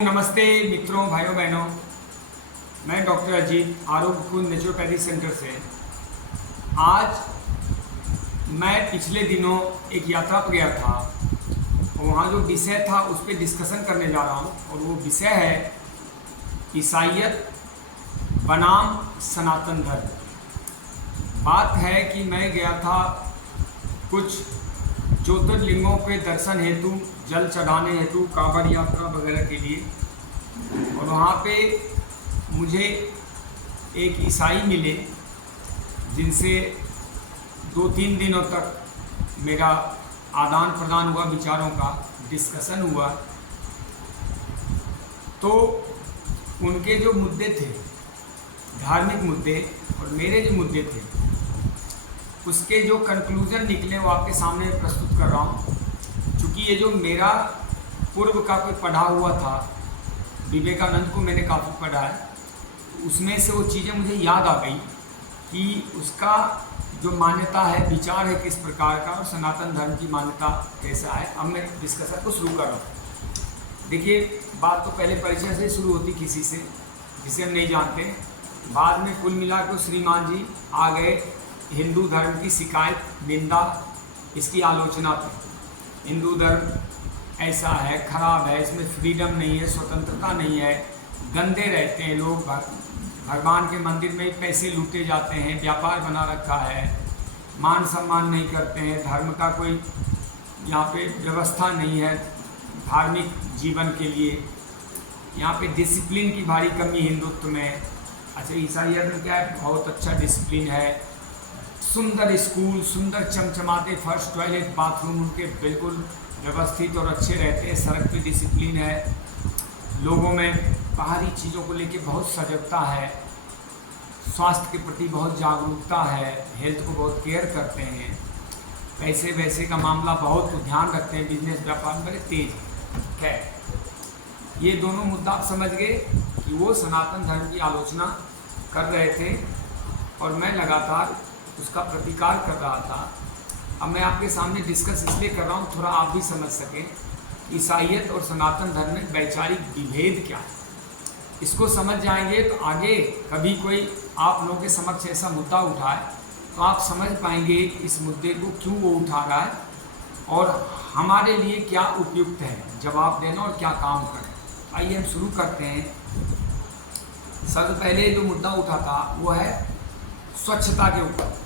नमस्ते मित्रों, भाइयों बहनों। मैं डॉक्टर अजीत, आरोग्य कुंज नेचुरोपैथी सेंटर से। आज मैं पिछले दिनों एक यात्रा पर गया था और वहाँ जो विषय था उस पर डिस्कशन करने जा रहा हूँ, और वो विषय है ईसाईयत बनाम सनातन धर्म। बात है कि मैं गया था कुछ ज्योतिर्लिंगों के दर्शन हेतु, जल चढ़ाने हेतु, कांवड़ यात्रा वगैरह के लिए, और वहाँ पे मुझे एक ईसाई मिले जिनसे 2-3 दिनों तक मेरा आदान प्रदान हुआ, विचारों का डिस्कशन हुआ। तो उनके जो मुद्दे थे, धार्मिक मुद्दे, और मेरे जो मुद्दे थे, उसके जो कंक्लूजन निकले वो आपके सामने प्रस्तुत कर रहा हूँ। चूँकि ये जो मेरा पूर्व का कोई पढ़ा हुआ था, विवेकानंद को मैंने काफ़ी पढ़ा है, उसमें से वो चीज़ें मुझे याद आ गई कि उसका जो मान्यता है, विचार है किस प्रकार का, और सनातन धर्म की मान्यता कैसा है। अब मैं डिस्कशन को शुरू कर रहा हूँ। देखिए, बात तो पहले परिचय से शुरू होती किसी से जिसे हम नहीं जानते। बाद में कुल मिला के श्रीमान जी आ गए हिंदू धर्म की शिकायत, निंदा, इसकी आलोचना पे। हिंदू धर्म ऐसा है, खराब है, इसमें फ्रीडम नहीं है, स्वतंत्रता नहीं है, गंदे रहते हैं लोग, भगवान के मंदिर में पैसे लूटे जाते हैं, व्यापार बना रखा है, मान सम्मान नहीं करते हैं, धर्म का कोई यहाँ पे व्यवस्था नहीं है धार्मिक जीवन के लिए, यहाँ पे डिसिप्लिन की भारी कमी हिंदुत्व में। अच्छा, ईसाईयत में क्या है, बहुत अच्छा डिसिप्लिन है, सुंदर स्कूल, सुंदर चमचमाते फर्श, टॉयलेट, बाथरूम उनके बिल्कुल व्यवस्थित और अच्छे रहते हैं, सड़क पे डिसिप्लिन है, लोगों में बाहरी चीज़ों को लेके बहुत सजगता है, स्वास्थ्य के प्रति बहुत जागरूकता है, हेल्थ को बहुत केयर करते हैं, पैसे वैसे का मामला बहुत ध्यान रखते हैं, बिजनेस व्यापार बड़े तेज है। ये दोनों मुद्दा आप समझ गए कि वो सनातन धर्म की आलोचना कर रहे थे और मैं लगातार उसका प्रतिकार कर रहा था। अब मैं आपके सामने डिस्कस इसलिए कर रहा हूँ, थोड़ा आप भी समझ सकें ईसाईयत और सनातन धर्म में वैचारिक विभेद क्या है। इसको समझ जाएंगे तो आगे कभी कोई आप लोगों के समक्ष ऐसा मुद्दा उठाए तो आप समझ पाएंगे इस मुद्दे को क्यों वो उठा रहा है और हमारे लिए क्या उपयुक्त है जवाब देना और क्या काम करें। आइए हम शुरू करते हैं। सबसे पहले जो मुद्दा उठा था वो है स्वच्छता के ऊपर।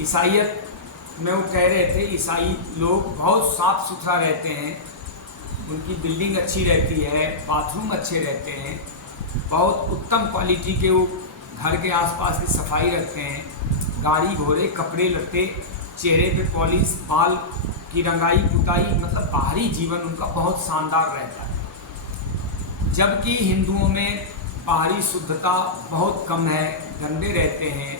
ईसाईयत में वो कह रहे थे ईसाई लोग बहुत साफ सुथरा रहते हैं, उनकी बिल्डिंग अच्छी रहती है, बाथरूम अच्छे रहते हैं, बहुत उत्तम क्वालिटी के वो घर के आसपास की सफाई रखते हैं, गाड़ी घोड़े, कपड़े लत्ते, चेहरे पे पॉलिश, बाल की रंगाई पुताई, मतलब बाहरी जीवन उनका बहुत शानदार रहता है। जबकि हिंदुओं में बाहरी शुद्धता बहुत कम है, गंदे रहते हैं,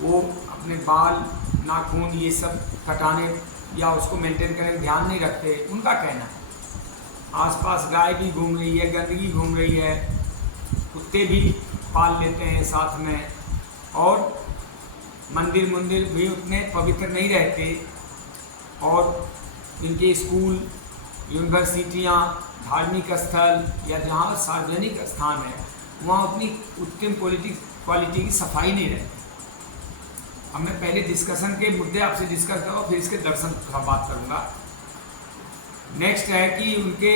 वो अपने बाल, नाखून ये सब कटाने या उसको मेंटेन करने का ध्यान नहीं रखते। उनका कहना है आसपास गाय भी घूम रही है, गंदगी घूम रही है, कुत्ते भी पाल लेते हैं साथ में, और मंदिर भी उतने पवित्र नहीं रहते, और इनके स्कूल, यूनिवर्सिटियाँ, धार्मिक स्थल या जहाँ सार्वजनिक स्थान है वहाँ उतनी उत्तम क्वालिटी की सफाई नहीं रहती। अब मैं पहले डिस्कशन के मुद्दे आपसे डिस्कस करूँगा, फिर इसके दर्शन का बात करूँगा। नेक्स्ट है कि उनके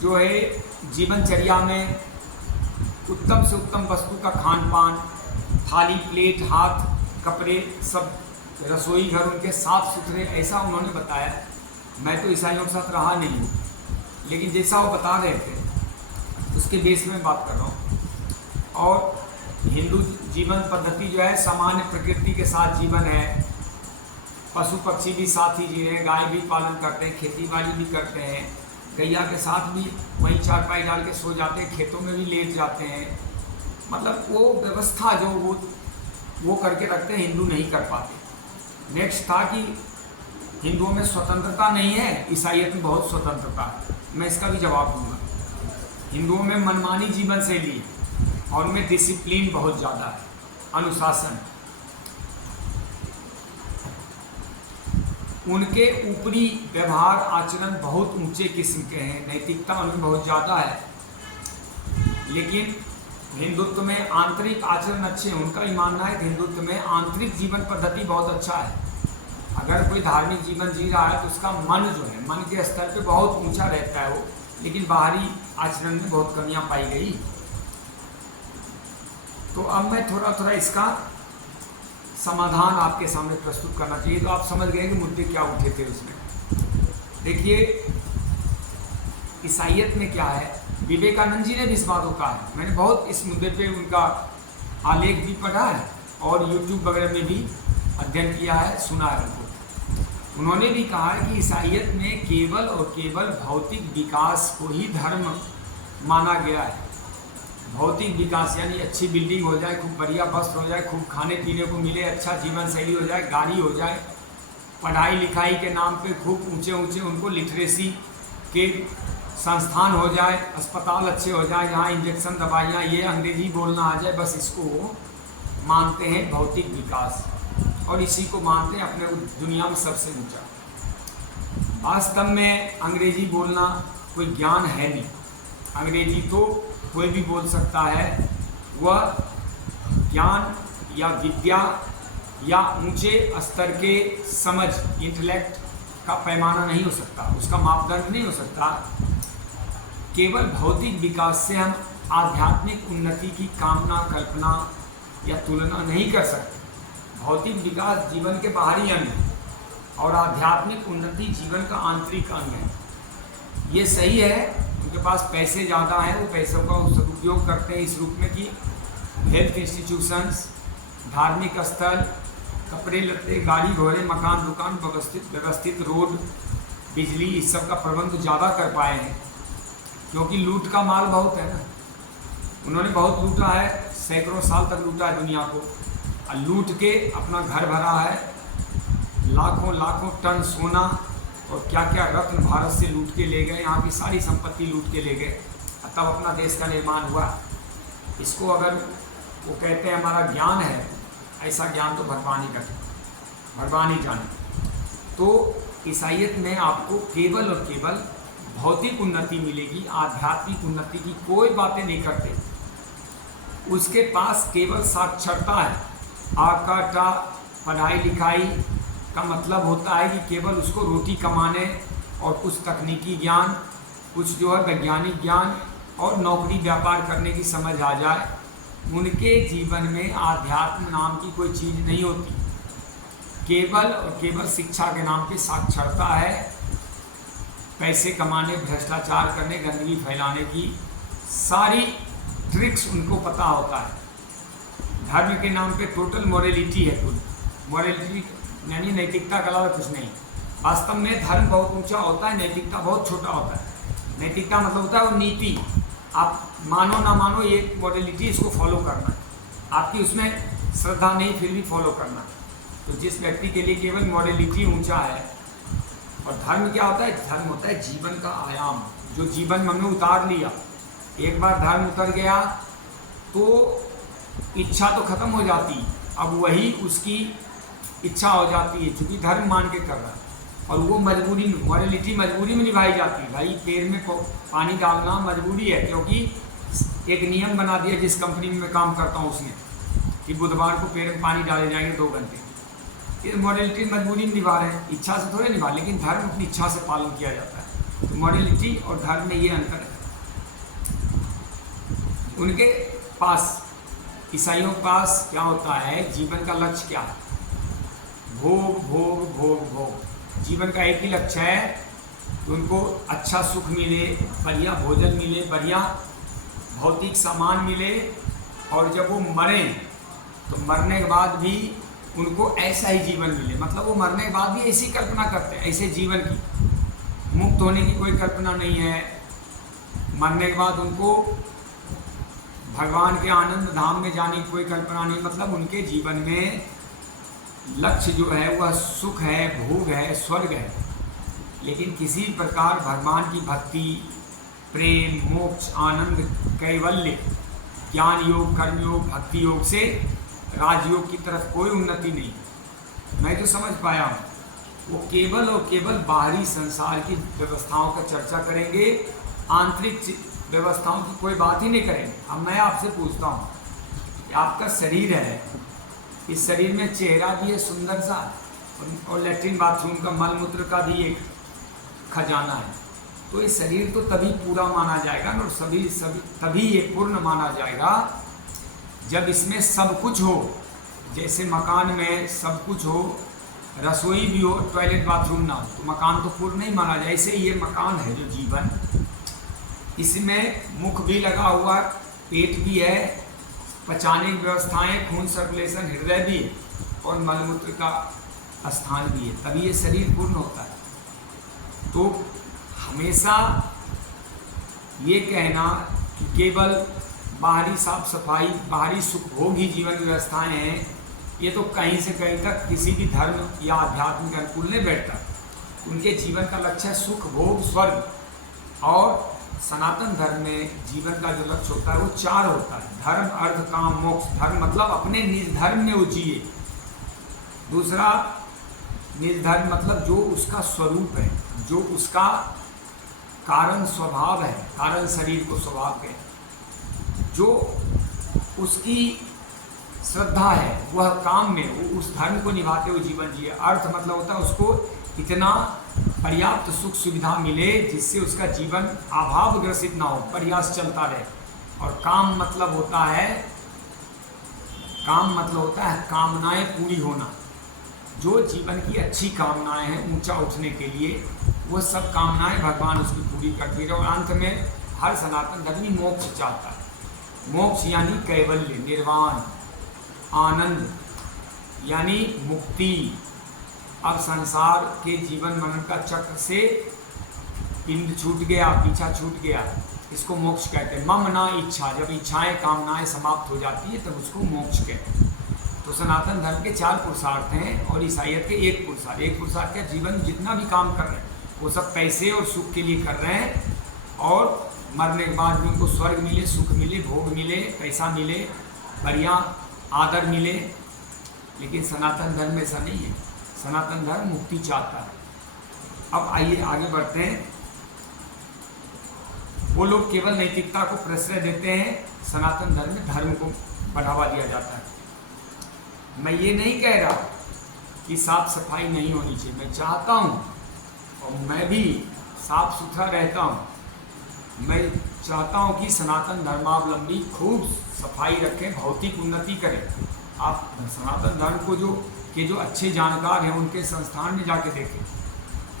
जो है जीवनचर्या में उत्तम से उत्तम वस्तु का खान पान, थाली, प्लेट, हाथ, कपड़े, सब रसोई घर उनके साफ सुथरे, ऐसा उन्होंने बताया। मैं तो ईसाइयों के साथ रहा नहीं हूँ, लेकिन जैसा वो बता रहे थे उसके बेस में बात कर रहा हूँ। और हिंदू जीवन पद्धति जो है सामान्य प्रकृति के साथ जीवन है, पशु पक्षी भी साथ ही जी रहे हैं, गाय भी पालन करते हैं, खेती बाड़ी भी करते हैं, गैया के साथ भी वहीं चारपाई डाल के सो जाते हैं, खेतों में भी लेट जाते हैं, मतलब वो व्यवस्था जो वो करके रखते हैं, हिंदू नहीं कर पाते। नेक्स्ट था कि हिंदुओं में स्वतंत्रता नहीं है, ईसाईयत में बहुत स्वतंत्रता है। मैं इसका भी जवाब दूंगा। हिंदुओं में मनमानी जीवन शैली और उनमें डिसिप्लिन बहुत ज़्यादा है, अनुशासन। उनके ऊपरी व्यवहार आचरण बहुत ऊंचे किस्म के हैं, नैतिकता उनमें बहुत ज़्यादा है, लेकिन हिंदुत्व में आंतरिक आचरण अच्छे हैं। उनका ही मानना है कि हिंदुत्व में आंतरिक जीवन पद्धति बहुत अच्छा है। अगर कोई धार्मिक जीवन जी रहा है तो उसका मन जो है, मन के स्तर पे बहुत ऊंचा रहता है वो, लेकिन बाहरी आचरण में बहुत कमियां पाई गई। तो अब मैं थोड़ा थोड़ा इसका समाधान आपके सामने प्रस्तुत करना चाहिए, तो आप समझ गए कि मुद्दे क्या उठे थे उसमें। देखिए, ईसाइयत में क्या है, विवेकानंद जी ने भी इस बात को कहा है। मैंने बहुत इस मुद्दे पे उनका आलेख भी पढ़ा है और यूट्यूब वगैरह में भी अध्ययन किया है, सुना है उनको। उन्होंने भी कहा है कि ईसाइयत में केवल और केवल भौतिक विकास को ही धर्म माना गया है। भौतिक विकास यानी अच्छी बिल्डिंग हो जाए, खूब बढ़िया वस्त्र हो जाए, खूब खाने पीने को मिले, अच्छा जीवन शैली हो जाए, गाड़ी हो जाए, पढ़ाई लिखाई के नाम पे खूब ऊंचे ऊंचे उनको लिटरेसी के संस्थान हो जाए, अस्पताल अच्छे हो जाए, जहाँ इंजेक्शन दवाइयाँ, ये अंग्रेजी बोलना आ जाए, बस इसको मानते हैं भौतिक विकास, और इसी को मानते हैं अपने दुनिया में सबसे ऊंचा। वास्तव में अंग्रेजी बोलना कोई ज्ञान है नहीं। अंग्रेजी तो कोई भी बोल सकता है, वह ज्ञान या विद्या या ऊंचे स्तर के समझ, इंटेलेक्ट का पैमाना नहीं हो सकता, उसका मापदंड नहीं हो सकता। केवल भौतिक विकास से हम आध्यात्मिक उन्नति की कामना, कल्पना या तुलना नहीं कर सकते। भौतिक विकास जीवन के बाहरी अंग है और आध्यात्मिक उन्नति जीवन का आंतरिक अंग है। ये सही है, उनके पास पैसे ज़्यादा हैं, वो पैसों का सदुपयोग करते हैं इस रूप में कि हेल्थ इंस्टीट्यूशंस, धार्मिक स्थल, कपड़े लत्ते, गाड़ी घोड़े, मकान दुकान, व्यवस्थित रोड, बिजली, इस सब का प्रबंध ज़्यादा कर पाए हैं, क्योंकि लूट का माल बहुत है ना। उन्होंने बहुत लूटा है, सैकड़ों साल तक लूटा है दुनिया को, और लूट के अपना घर भरा है, लाखों लाखों टन सोना और क्या क्या रत्न भारत से लूट के ले गए, यहाँ की सारी संपत्ति लूट के ले गए, तब अपना देश का निर्माण हुआ। इसको अगर वो कहते हैं हमारा ज्ञान है, ऐसा ज्ञान तो भगवान ही करते, भगवान ही जाने। तो ईसाइयत में आपको केवल और केवल भौतिक उन्नति मिलेगी, आध्यात्मिक उन्नति की कोई बातें नहीं करते। उसके पास केवल साक्षरता है। आकाटा पढ़ाई लिखाई का मतलब होता है कि केवल उसको रोटी कमाने और कुछ तकनीकी ज्ञान, कुछ जो है वैज्ञानिक ज्ञान और नौकरी व्यापार करने की समझ आ जाए। उनके जीवन में आध्यात्म नाम की कोई चीज़ नहीं होती। केवल और केवल शिक्षा के नाम पे साक्षरता है, पैसे कमाने, भ्रष्टाचार करने, गंदगी फैलाने की सारी ट्रिक्स उनको पता होता है। धर्म के नाम पे टोटल मॉरलिटी है, कुल मॉरलिटी यानी नैतिकता के अलावा कुछ नहीं। वास्तव में धर्म बहुत ऊंचा होता है, नैतिकता बहुत छोटा होता है। नैतिकता मतलब होता है वो नीति, आप मानो ना मानो ये मॉरलिटी, इसको फॉलो करना है, आपकी उसमें श्रद्धा नहीं फिर भी फॉलो करना। तो जिस व्यक्ति के लिए केवल मॉरलिटी ऊंचा है, और धर्म क्या होता है, धर्म होता है जीवन का आयाम, जो जीवन में हमने उतार लिया। एक बार धर्म उतर गया तो इच्छा तो खत्म हो जाती, अब वही उसकी इच्छा हो जाती है, चूँकि धर्म मान के कर रहा है, और वो मजबूरी में, मॉरलिटी मजबूरी में निभाई जाती है। भाई पैर में पानी डालना मजबूरी है, क्योंकि एक नियम बना दिया जिस कंपनी में मैं काम करता हूँ उसने, कि बुधवार को पैर में पानी डाले जाएंगे 2 घंटे। ये मॉरलिटी मजबूरी में निभा रहे हैं, इच्छा से थोड़े निभा, लेकिन धर्म अपनी इच्छा से पालन किया जाता है। तो मॉरलिटी और धर्म में ये अंतर है। उनके पास, ईसाइयों के पास क्या होता है, जीवन का लक्ष्य क्या है, भोग भोग भोग भोग। जीवन का एक ही लक्ष्य है कि उनको अच्छा सुख मिले, बढ़िया भोजन मिले, बढ़िया भौतिक सामान मिले, और जब वो मरें तो मरने के बाद भी उनको ऐसा ही जीवन मिले। मतलब वो मरने के बाद भी ऐसी कल्पना करते हैं, ऐसे जीवन की, मुक्त होने की कोई कल्पना नहीं है। मरने के बाद उनको भगवान के आनंद धाम में जाने की कोई कल्पना नहीं। मतलब उनके जीवन में लक्ष्य जो है वह सुख है, भोग है, स्वर्ग है, लेकिन किसी प्रकार भगवान की भक्ति, प्रेम, मोक्ष, आनंद, कैवल्य, ज्ञान योग, कर्म योग, भक्ति योग से राजयोग की तरफ कोई उन्नति नहीं। मैं तो समझ पाया हूँ वो केवल और केवल बाहरी संसार की व्यवस्थाओं का चर्चा करेंगे, आंतरिक व्यवस्थाओं की कोई बात ही नहीं करेंगे। अब मैं आपसे पूछता हूँ कि आपका शरीर है, इस शरीर में चेहरा भी है सुंदर सा, और लेट्रिन बाथरूम का मल मूत्र का भी एक खजाना है। तो ये शरीर तो तभी पूरा माना जाएगा ना, और सभी तभी ये पूर्ण माना जाएगा जब इसमें सब कुछ हो। जैसे मकान में सब कुछ हो, रसोई भी हो, टॉयलेट बाथरूम ना हो, तो मकान तो पूर्ण नहीं माना जाए। ऐसे ये मकान है जो जीवन, इसमें मुख भी लगा हुआ, पेट भी है, पचाने की व्यवस्थाएं, खून सर्कुलेशन, हृदय भी है, और मलमूत्र का स्थान भी है, तभी ये शरीर पूर्ण होता है। तो हमेशा ये कहना कि केवल बाहरी साफ सफाई, बाहरी सुख भोग ही जीवन की व्यवस्थाएं हैं, ये तो कहीं से कहीं तक किसी भी धर्म या आध्यात्म के अनुकूल नहीं बैठता। उनके जीवन का लक्ष्य है सुख भोग स्वर्ग। और सनातन धर्म में जीवन का जो लक्ष्य होता है वो 4 होता है: धर्म, अर्थ, काम, मोक्ष। धर्म मतलब अपने निज धर्म में वो जिए। दूसरा, निज धर्म मतलब जो उसका स्वरूप है, जो उसका कारण स्वभाव है, कारण शरीर को स्वभाव है, जो उसकी श्रद्धा है, वह काम में वो उस धर्म को निभाते हुए जीवन जिए। अर्थ मतलब होता है उसको इतना पर्याप्त सुख सुविधा मिले जिससे उसका जीवन अभाव ग्रसित ना हो, प्रयास चलता रहे। और काम मतलब होता है कामनाएं पूरी होना। जो जीवन की अच्छी कामनाएं हैं ऊंचा उठने के लिए, वो सब कामनाएं भगवान उसकी पूरी करती रहे। और अंत में हर सनातन धर्मी मोक्ष चाहता है। मोक्ष यानी कैवल्य, निर्वाण, आनंद, यानी मुक्ति। अब संसार के जीवन मरण का चक्र से पिंड छूट गया, पीछा छूट गया, इसको मोक्ष कहते हैं। मम ना इच्छा, जब इच्छाएं कामनाएं समाप्त हो जाती है तब उसको मोक्ष कहते हैं। तो सनातन धर्म के 4 पुरुषार्थ हैं और ईसाइयत के 1 पुरुषार्थ। 1 पुरुषार्थ का जीवन जितना भी काम कर रहे हैं वो सब पैसे और सुख के लिए कर रहे हैं, और मरने के बाद भी उनको स्वर्ग मिले, सुख मिले, भोग मिले, पैसा मिले, बढ़िया आदर मिले। लेकिन सनातन धर्म में ऐसा नहीं है। सनातन धर्म मुक्ति चाहता है। अब आइए आगे बढ़ते हैं। वो लोग केवल नैतिकता को प्रश्रय देते हैं, सनातन धर्म में धर्म को बढ़ावा दिया जाता है। मैं ये नहीं कह रहा कि साफ सफाई नहीं होनी चाहिए, मैं चाहता हूँ और मैं भी साफ सुथरा रहता हूँ। मैं चाहता हूँ कि सनातन धर्मावलंबी खूब सफाई रखें, भौतिक उन्नति करें। आप सनातन धर्म को जो अच्छे जानकार हैं उनके संस्थान में जाके देखें।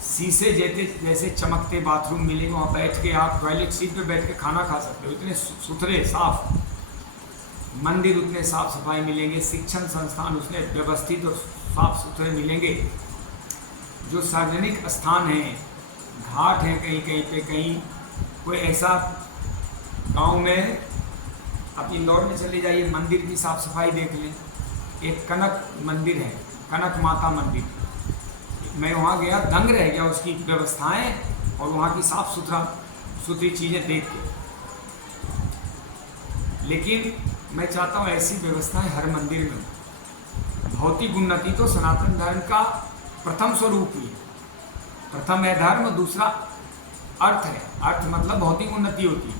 शीशे जैसे चमकते बाथरूम मिलेंगे, वहाँ बैठ के आप टॉयलेट सीट पे बैठ के खाना खा सकते हो, इतने सुथरे साफ। मंदिर उतने साफ सफाई मिलेंगे, शिक्षण संस्थान उतने व्यवस्थित और साफ सुथरे मिलेंगे। जो सार्वजनिक स्थान हैं, घाट हैं कहीं कहीं पे, कहीं कोई ऐसा गांव में, आप इंदौर में चले जाइए, मंदिर की साफ सफाई देख लें। एक कनक मंदिर है, कनक माता मंदिर, मैं वहाँ गया, दंग रह गया उसकी व्यवस्थाएं और वहाँ की साफ सुथरी चीज़ें देख के। लेकिन मैं चाहता हूँ ऐसी व्यवस्थाएं हर मंदिर में हो। भौतिक उन्नति तो सनातन धर्म का प्रथम स्वरूप ही है। प्रथम है धर्म, दूसरा अर्थ है। अर्थ मतलब भौतिक उन्नति होती है।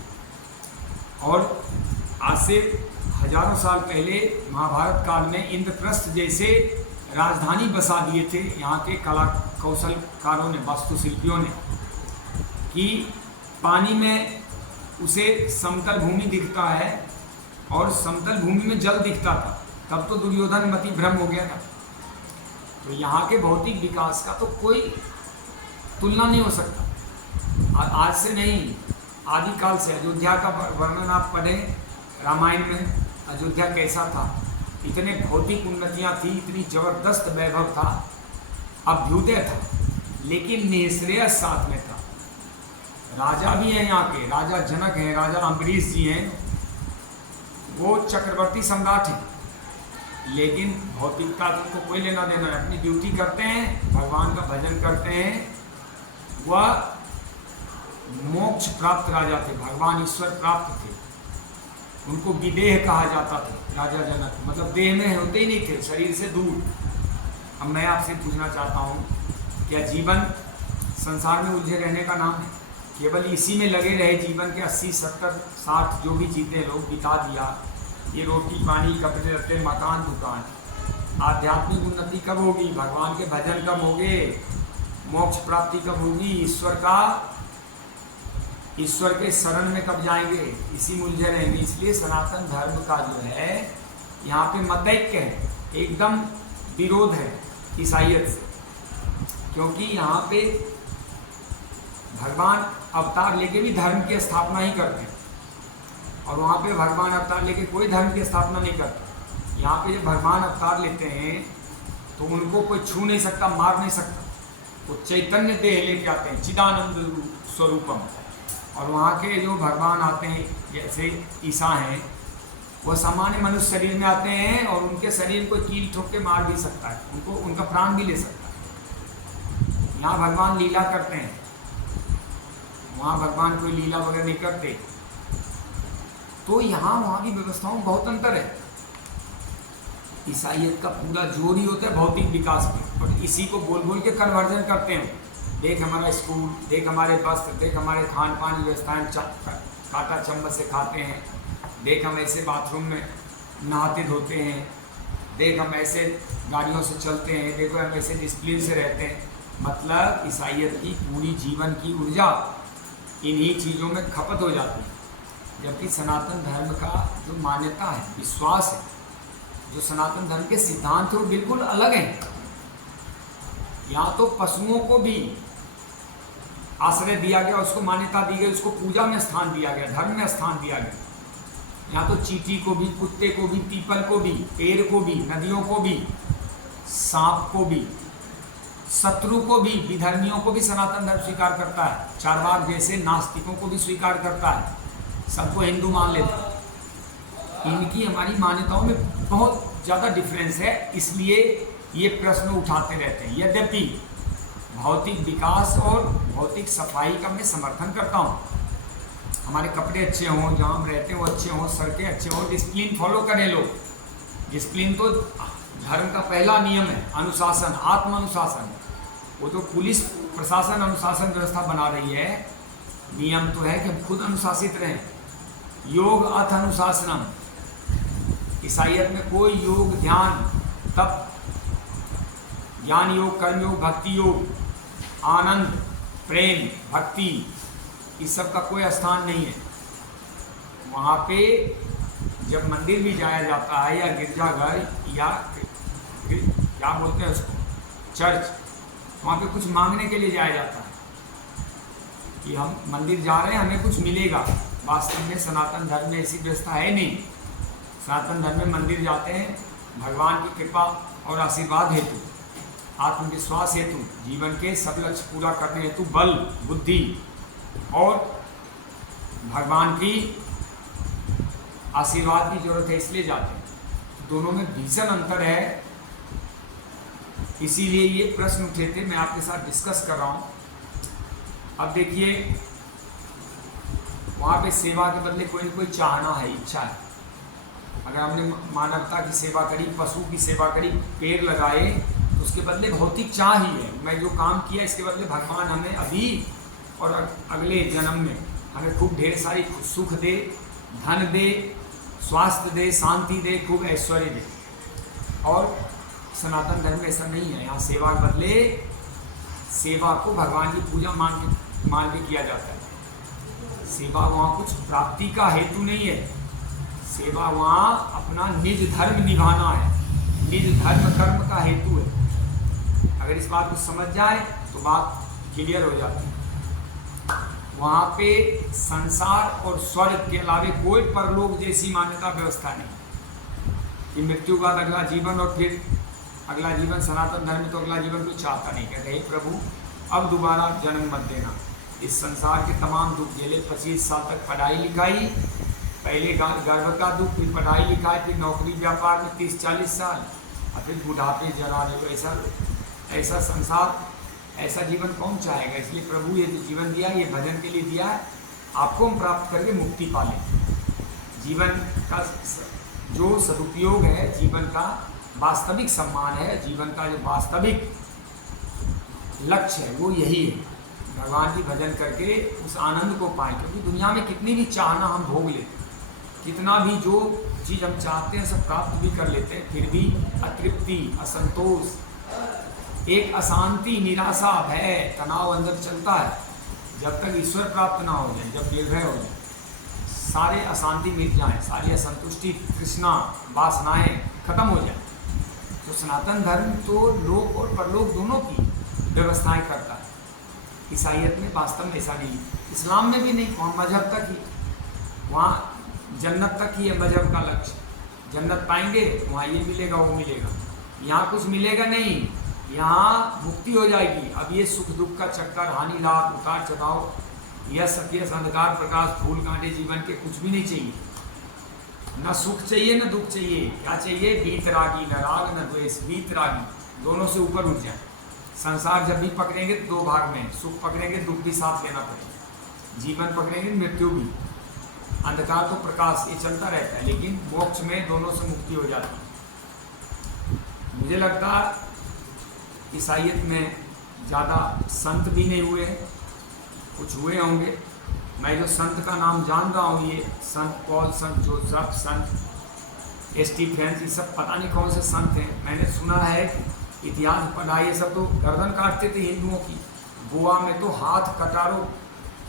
और आज से हजारों साल पहले महाभारत काल में इंद्रप्रस्थ जैसे राजधानी बसा दिए थे यहाँ के कला कौशलकारों ने, वास्तुशिल्पियों ने, कि पानी में उसे समतल भूमि दिखता है और समतल भूमि में जल दिखता था। तब तो दुर्योधन मति भ्रम हो गया था। तो यहाँ के भौतिक विकास का तो कोई तुलना नहीं हो सकता। आज से नहीं, आदिकाल से। अयोध्या का वर्णन आप पढ़ें रामायण में, अयोध्या कैसा था, इतने भौतिक उन्नतियाँ थी, इतनी जबरदस्त वैभव था, अभ्युदय था, लेकिन निःश्रेयस साथ में था। राजा भी हैं यहाँ के, राजा जनक हैं, राजा अम्बरीश जी हैं, वो चक्रवर्ती सम्राट हैं, लेकिन भौतिकता को कोई लेना देना है। अपनी ड्यूटी करते हैं, भगवान का भजन करते हैं। वह मोक्ष प्राप्त राजा थे, भगवान ईश्वर प्राप्त थे। उनको विदेह कहा जाता था, राजा जनक, मतलब देह में होते ही नहीं थे, शरीर से दूर। अब मैं आपसे पूछना चाहता हूँ या जीवन संसार में उलझे रहने का नाम है। केवल इसी में लगे रहे जीवन के 80, 70, 60 जो भी जीते लोग बिता दिया। ये रोटी पानी कपड़े लत्ते मकान दुकान। आध्यात्मिक उन्नति कब होगी? भगवान के भजन कब होंगे? मोक्ष प्राप्ति कब होगी? ईश्वर के शरण में कब जाएंगे? इसी में उलझे रहेंगे। इसलिए सनातन धर्म का जो है यहाँ पे मतैक्य है, एकदम विरोध है ईसाइयत से। क्योंकि यहाँ पे भगवान अवतार लेके भी धर्म की स्थापना ही करते हैं, और वहाँ पे भगवान अवतार लेके कोई धर्म की स्थापना नहीं करता। यहाँ पे जब भगवान अवतार लेते हैं तो उनको कोई छू नहीं सकता, मार नहीं सकता। वो चैतन्य देह लेके आते हैं, चिदानंद स्वरूपम। और वहाँ के जो भगवान आते हैं जैसे ईसा हैं, वह सामान्य मनुष्य शरीर में आते हैं और उनके शरीर को कील ठोक के मार भी सकता है, उनको उनका प्राण भी ले सकता है। यहाँ भगवान लीला करते हैं, वहाँ भगवान कोई लीला वगैरह नहीं करते। तो यहाँ वहाँ की व्यवस्थाओं में बहुत अंतर है। ईसाइयत का पूरा जोर ही होता है भौतिक विकास पे, और इसी को बोल बोल के कन्वर्जन करते हैं। देख हमारा स्कूल, देख हमारे वस्त्र, देख हमारे खान पान व्यवस्थाएं, काटा चम्मच से खाते हैं, देख हम ऐसे बाथरूम में नहाते धोते हैं, देख हम ऐसे गाड़ियों से चलते हैं, देखो हम ऐसे डिसिप्लिन से रहते हैं। मतलब ईसाइयत की पूरी जीवन की ऊर्जा इन्हीं चीज़ों में खपत हो जाती है। जबकि सनातन धर्म का जो मान्यता है, विश्वास है, जो सनातन धर्म के सिद्धांत है वो बिल्कुल अलग हैं। यहाँ तो पशुओं को भी आश्रय दिया गया, उसको मान्यता दी गई, उसको पूजा में स्थान दिया गया, धर्म में स्थान दिया गया। यहाँ तो चींटी को भी, कुत्ते को भी, पीपल को भी, पेड़ को भी, नदियों को भी, सांप को भी, शत्रु को भी, विधर्मियों को भी सनातन धर्म स्वीकार करता है। चारवाक जैसे नास्तिकों को भी स्वीकार करता है, सबको हिंदू मान लेता है। इनकी हमारी मान्यताओं में बहुत ज़्यादा डिफरेंस है, इसलिए ये प्रश्न उठाते रहते हैं। यद्यपि भौतिक विकास और भौतिक सफाई का मैं समर्थन करता हूँ। हमारे कपड़े अच्छे हों, जहाँ हम रहते हैं वो अच्छे हों, सड़कें अच्छे हों, डिसिप्लिन फॉलो करें लोग। डिसिप्लिन तो धर्म का पहला नियम है, अनुशासन, आत्म अनुशासन। वो तो पुलिस प्रशासन अनुशासन व्यवस्था बना रही है, नियम तो है कि हम खुद अनुशासित रहें। योग अथ अनुशासनम। ईसाइयत में कोई योग, ध्यान, तप, ज्ञान योग, कर्म योग, भक्ति योग, आनंद, प्रेम, भक्ति, इस सब का कोई स्थान नहीं है। वहाँ पे जब मंदिर भी जाया जाता है या गिरजाघर या क्या बोलते हैं उसको, चर्च, वहाँ पे कुछ मांगने के लिए जाया जाता है कि हम मंदिर जा रहे हैं, हमें कुछ मिलेगा। वास्तव में सनातन धर्म में ऐसी व्यवस्था है नहीं। सनातन धर्म में मंदिर जाते हैं भगवान की कृपा और आशीर्वाद हेतु, आत्मविश्वास हेतु, जीवन के सब लक्ष्य पूरा करने हेतु बल, बुद्धि और भगवान की आशीर्वाद की जरूरत है, इसलिए जाते हैं। दोनों में भीषण अंतर है। इसीलिए ये प्रश्न उठे थे, मैं आपके साथ डिस्कस कर रहा हूँ। अब देखिए, वहाँ पे सेवा के बदले कोई न कोई चाहना है, इच्छा है। अगर हमने मानवता की सेवा करी, पशु की सेवा करी, पेड़ लगाए, तो उसके बदले भौतिक चाह ही है। मैं जो काम किया इसके बदले भगवान हमें अभी और अगले जन्म में हमें खूब ढेर सारी सुख दे, धन दे, स्वास्थ्य दे, शांति दे, खूब ऐश्वर्य दे। और सनातन धर्म में ऐसा नहीं है। यहाँ सेवा के बदले सेवा को भगवान की पूजा मान के किया जाता है। सेवा वहाँ कुछ प्राप्ति का हेतु नहीं है। सेवा वहाँ अपना निज धर्म निभाना है, निज धर्म कर्म का हेतु है। अगर इस बात को समझ जाए तो बात क्लियर हो जाती है। वहाँ पे संसार और स्वर्ग के अलावे कोई परलोक जैसी मान्यता व्यवस्था नहीं कि मृत्यु बाद अगला जीवन और फिर अगला जीवन। सनातन धर्म तो अगला जीवन कोई चाहता नहीं, कहते हे प्रभु अब दोबारा जन्म मत देना। इस संसार के तमाम दुख झेले, 25 साल तक पढ़ाई लिखाई, पहले गर्भ का दुख, फिर पढ़ाई लिखाई, फिर नौकरी व्यापार में 30-40 साल, और फिर बुढ़ापे जरा दे। ऐसा संसार, ऐसा जीवन कौन चाहेगा? इसलिए प्रभु ये जो जीवन दिया, ये भजन के लिए दिया है, आपको हम प्राप्त करके मुक्ति पालें। जीवन का जो सदुपयोग है, जीवन का वास्तविक सम्मान है, जीवन का जो वास्तविक लक्ष्य है वो यही है, भगवान की भजन करके उस आनंद को पाएं। क्योंकि दुनिया में कितनी भी चाहना हम भोग लेते हैं, कितना भी जो चीज़ हम चाहते हैं सब प्राप्त भी कर लेते हैं, फिर भी अतृप्ति, असंतोष, एक अशांति, निराशा, भय, तनाव अंदर चलता है। जब तक ईश्वर प्राप्त ना हो जाए, जब निर्भय हो जाए, सारे अशांति मिट जाएं, सारी असंतुष्टि, तृष्णा, वासनाएं खत्म हो जाए, तो सनातन धर्म तो लोक और परलोक दोनों की व्यवस्थाएं करता है। ईसाइयत में वास्तव में ऐसा नहीं, इस्लाम में भी नहीं, वहाँ मजहब तक ही, वहाँ जन्नत तक ही है मजहब का लक्ष्य। जन्नत पाएंगे वहाँ ये मिलेगा वो मिलेगा, यहाँ कुछ मिलेगा नहीं, यहाँ मुक्ति हो जाएगी। अब ये सुख दुख का चक्कर, हानि लाभ, उतार चढ़ाव, यह सत्य अंधकार प्रकाश, फूल कांटे जीवन के कुछ भी नहीं चाहिए। न सुख चाहिए न दुख चाहिए, क्या चाहिए? वीतरागी, न राग न द्वेष, वीतरागी, दोनों से ऊपर उठ जाए। संसार जब भी पकड़ेंगे तो दो भाग में, सुख पकड़ेंगे दुख भी साथ लेना पड़ेगा, जीवन पकड़ेंगे मृत्यु भी, अंधकार तो प्रकाश, ये चलता रहता है। लेकिन मोक्ष में दोनों से मुक्ति हो जाती है। मुझे लगता है ईसाइयत में ज़्यादा संत भी नहीं हुए हैं, कुछ हुए होंगे। मैं जो संत का नाम जान रहा हूँ, ये संत पॉल, संत जोसेफ, संत एस.टी. फ्रेंच, ये सब पता नहीं कौन से संत हैं। मैंने सुना है, इतिहास पढ़ा, ये सब तो गर्दन काटते थे हिंदुओं की। गोवा में तो हाथ कटारो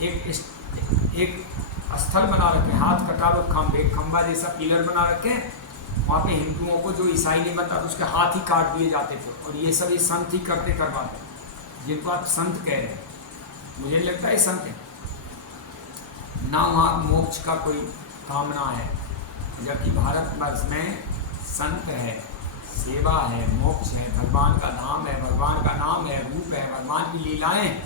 एक स्थल बना रखे हैं, हाथ कटारो खम्भे, खम्बा जैसा पिलर बना रखे हैं, वहाँ पे हिंदुओं को जो ईसाई नहीं बनता तो उसके हाथ ही काट दिए जाते थे। और ये सब ये संत ही करवाते, जिनको आप संत कह रहे हैं, मुझे लगता है संत है ना, वहाँ मोक्ष का कोई कामना है। जबकि भारतवर्ष में संत है, सेवा है, मोक्ष है, भगवान का नाम है, भगवान का नाम है, रूप है, भगवान की लीलाएं।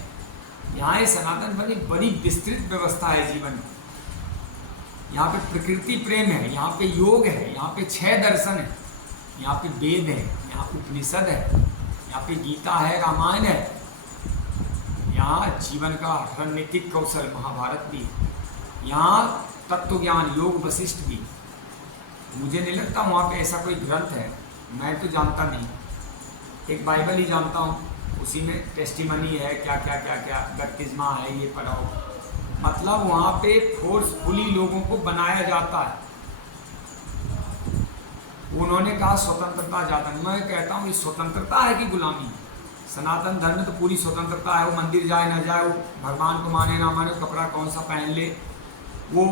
यहाँ सनातन बनी बड़ी विस्तृत व्यवस्था है जीवन की। यहाँ पे प्रकृति प्रेम है, यहाँ पे योग है, यहाँ पे 6 दर्शन है, यहाँ पे वेद है, यहाँ पे उपनिषद है, यहाँ पे गीता है, रामायण है, यहाँ जीवन का रणनीतिक कौशल महाभारत भी, यहाँ तत्व ज्ञान योग वशिष्ठ भी। मुझे नहीं लगता वहाँ पे ऐसा कोई ग्रंथ है, मैं तो जानता नहीं, एक बाइबल ही जानता हूँ, उसी में टेस्टिमनी है, क्या क्या क्या क्या बपतिस्मा है, ये पढ़ाओ। मतलब वहाँ पे फोर्सफुली लोगों को बनाया जाता है। उन्होंने कहा स्वतंत्रता ज़्यादा, मैं कहता हूँ ये स्वतंत्रता है कि गुलामी? सनातन धर्म में तो पूरी स्वतंत्रता है, वो मंदिर जाए ना जाए, वो भगवान को माने ना माने, कपड़ा कौन सा पहन ले, वो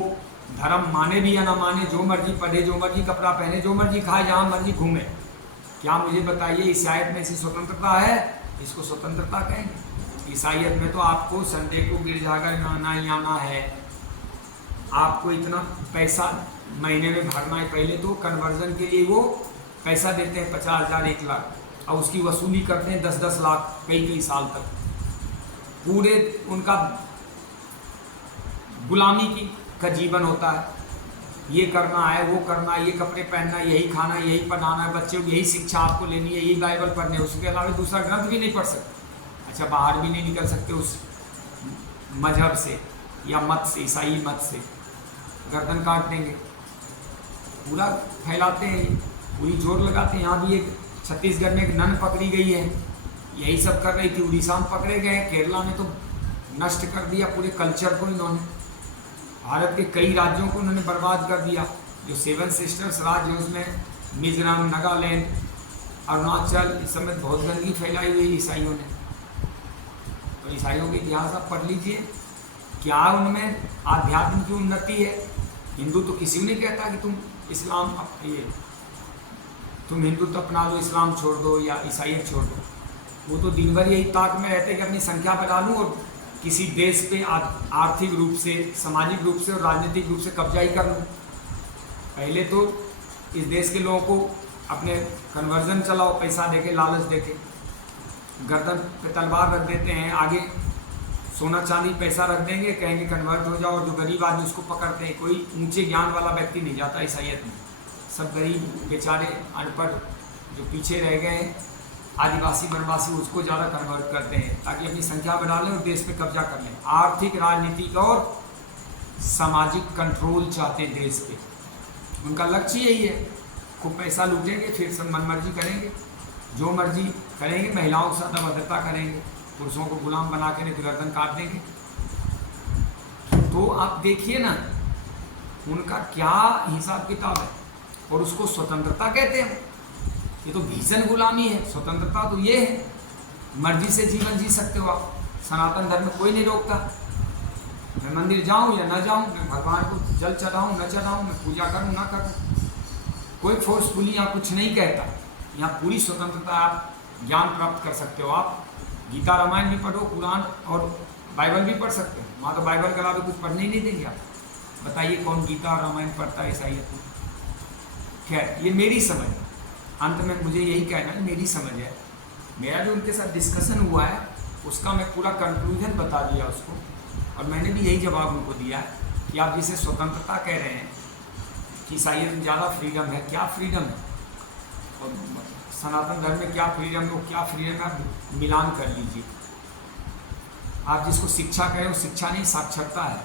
धर्म माने भी या ना माने, जो मर्जी पढ़े, जो मर्जी कपड़ा पहने, जो मर्जी खाए, जहाँ मर्जी घूमे। क्या मुझे बताइए ईसाइयत में ऐसी स्वतंत्रता है? इसको स्वतंत्रता कहेंगे? ईसाइयत में तो आपको संडे को गिरजाघर आना ही आना है, आपको इतना पैसा महीने में भरना है। पहले तो कन्वर्जन के लिए वो पैसा देते हैं 50,000 1 लाख, और उसकी वसूली करते हैं 10-10 लाख कई साल तक। पूरे उनका गुलामी का जीवन होता है, ये करना है, वो करना है, ये कपड़े पहनना है, यही खाना है, यही पढ़ाना है, बच्चों को यही शिक्षा आपको लेनी है, यही बाइबल पढ़ने है, उसके अलावा दूसरा ग्रंथ भी नहीं पढ़ सकते। अच्छा, बाहर भी नहीं निकल सकते उस मजहब से या मत से, ईसाई मत से, गर्दन काट देंगे। पूरा फैलाते हैं, पूरी जोर लगाते हैं। यहाँ भी एक छत्तीसगढ़ में एक नन पकड़ी गई है, यही सब कर रही थी। उड़ीसा में पकड़े गए, केरला में तो नष्ट कर दिया पूरे कल्चर को इन्होंने। भारत के कई राज्यों को उन्होंने बर्बाद कर दिया। जो 7 सिस्टर्स राज्य है उसमें मिजोरम, नागालैंड, अरुणाचल, इस समय बहुत गंदगी फैलाई हुई ईसाइयों ने। तो ईसाइयों के इतिहास आप पढ़ लीजिए, क्या उनमें आध्यात्म की उन्नति है। हिंदू तो किसी को नहीं कहता कि तुम इस्लाम तुम हिंदुत्व अपना लो, इस्लाम छोड़ दो या ईसाइयत छोड़ दो। वो तो दिन भर यही ताक में रहते कि अपनी संख्या बढ़ा लूँ और किसी देश पे आर्थिक रूप से, सामाजिक रूप से और राजनीतिक रूप से कब्जा ही कर लूँ। पहले तो इस देश के लोगों को अपने कन्वर्जन चलाओ, पैसा देके, लालच देके, गर्दन पे तलवार रख देते हैं, आगे सोना चांदी पैसा रख देंगे, कहेंगे कन्वर्ट हो जाओ, और जो गरीब आदमी उसको पकड़ते हैं। कोई ऊंचे ज्ञान वाला व्यक्ति नहीं जाता ईसाइयत में, सब गरीब बेचारे अनपढ़ जो पीछे रह गए हैं, आदिवासी वनवासी, उसको ज़्यादा कन्वर्ट करते हैं ताकि अपनी संख्या बढ़ा लें और देश पे कब्जा कर लें। आर्थिक, राजनीतिक और सामाजिक कंट्रोल चाहते हैं देश पे, उनका लक्ष्य यही है। खूब पैसा लूटेंगे, फिर सब मनमर्जी करेंगे, जो मर्जी करेंगे, महिलाओं के साथ अभद्रता करेंगे, पुरुषों को गुलाम बना के नहीं गर्दन काट देंगे। तो आप देखिए ना उनका क्या हिसाब किताब है, और उसको स्वतंत्रता कहते हैं। ये तो भीषण गुलामी है। स्वतंत्रता तो ये है, मर्जी से जीवन जी सकते हो आप। सनातन धर्म में कोई नहीं रोकता। मैं मंदिर जाऊं या ना जाऊं, मैं भगवान को जल चढ़ाऊं न चढ़ाऊं, मैं पूजा करूं ना करूं, कोई फोर्सफुली यहाँ कुछ नहीं कहता। यहाँ पूरी स्वतंत्रता, आप ज्ञान प्राप्त कर सकते हो। आप गीता रामायण भी पढ़ो, कुरान और बाइबल भी पढ़ सकते हो। वहाँ तो बाइबल के अलावा कुछ पढ़ने ही नहीं देंगे आप। बताइए कौन गीता और रामायण पढ़ता है? ऐसा ही है। खैर, ये मेरी समझ है। अंत में मुझे यही कहना है, मेरी समझ है। मेरा जो उनके साथ डिस्कशन हुआ है उसका मैं पूरा कंक्लूजन बता दिया उसको, और मैंने भी यही जवाब उनको दिया कि आप जिसे स्वतंत्रता कह रहे हैं कि ईसाइयत में ज़्यादा फ्रीडम है, क्या फ्रीडम है, और सनातन धर्म में क्या फ्रीडम है, वो क्या फ्रीडम है, आप मिलान कर लीजिए। आप जिसको शिक्षा कहें वो शिक्षा नहीं, साक्षरता है।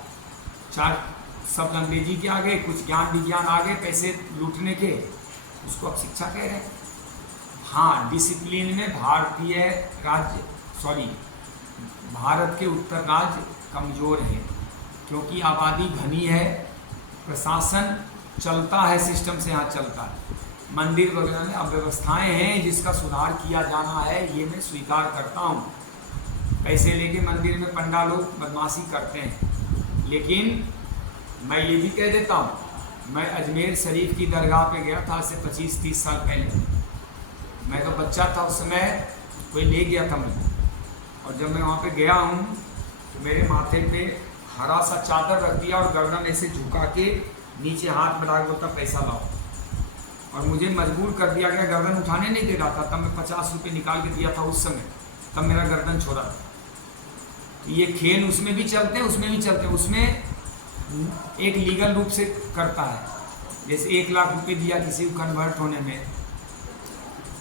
चार शब्द अंग्रेजी के आ गए, कुछ ज्ञान विज्ञान आ गए पैसे लूटने के, उसको आप शिक्षा कह रहे हैं। हाँ, डिसिप्लिन में भारत के उत्तर राज्य कमज़ोर है, क्योंकि आबादी घनी है, प्रशासन चलता है, सिस्टम से यहाँ चलता है। मंदिर वगैरह में अव्यवस्थाएं हैं जिसका सुधार किया जाना है, ये मैं स्वीकार करता हूँ। पैसे लेके मंदिर में पंडा लोग बदमाशी करते हैं, लेकिन मैं ये भी कह देता हूँ, मैं अजमेर शरीफ की दरगाह पे गया था आज से 25-30 साल पहले। मैं तो बच्चा था उस समय, कोई ले गया था मुझे, और जब मैं वहाँ पे गया हूँ तो मेरे माथे पे हरा सा चादर रख दिया और गर्दन ऐसे झुका के नीचे हाथ बढ़ा के बोलता पैसा लाओ, और मुझे मजबूर कर दिया गया। गर्दन उठाने नहीं दे रहा था, तब मैं 50 रुपये निकाल के दिया था उस समय, तब मेरा गर्दन छोड़ा था। तो ये खेल उसमें भी चलते हैं, उसमें भी चलते हैं। उसमें एक लीगल रूप से करता है, जैसे 1 लाख रुपये दिया किसी को कन्वर्ट होने में,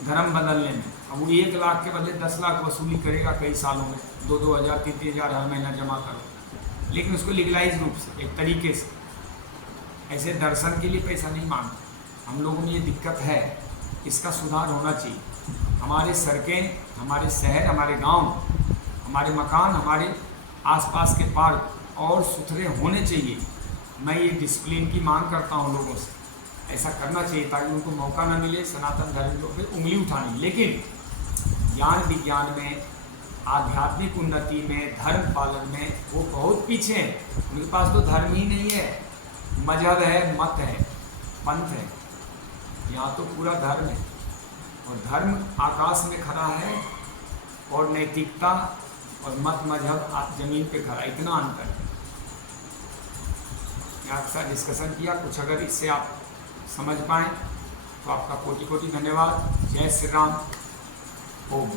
धर्म बदलने में, अब वो 1 लाख के बदले 10 लाख वसूली करेगा कई सालों में, 2-2 हज़ार 3-3 हज़ार हर महीना जमा करो, लेकिन उसको लीगलाइज रूप से एक तरीके से। ऐसे दर्शन के लिए पैसा नहीं मांगते। हम लोगों में ये दिक्कत है, इसका सुधार होना चाहिए। हमारे सड़कें, हमारे शहर, हमारे गांव, हमारे मकान, हमारे आसपास के पार्क और सुथरे होने चाहिए। मैं ये डिसिप्लिन की मांग करता हूँ लोगों से, ऐसा करना चाहिए ताकि उनको मौका न मिले सनातन धर्म पे उंगली उठाने। लेकिन ज्ञान विज्ञान में, आध्यात्मिक उन्नति में, धर्म पालन में वो बहुत पीछे हैं। उनके पास तो धर्म ही नहीं है, मजहब है, मत है, पंथ है। यहाँ तो पूरा धर्म है, और धर्म आकाश में खड़ा है और नैतिकता और मत मजहब जमीन पे खड़ा, इतना अंतर है। आपके साथ डिस्कशन किया, कुछ अगर इससे आप समझ पाएँ तो आपका कोटि कोटि धन्यवाद। जय श्री राम। ओम।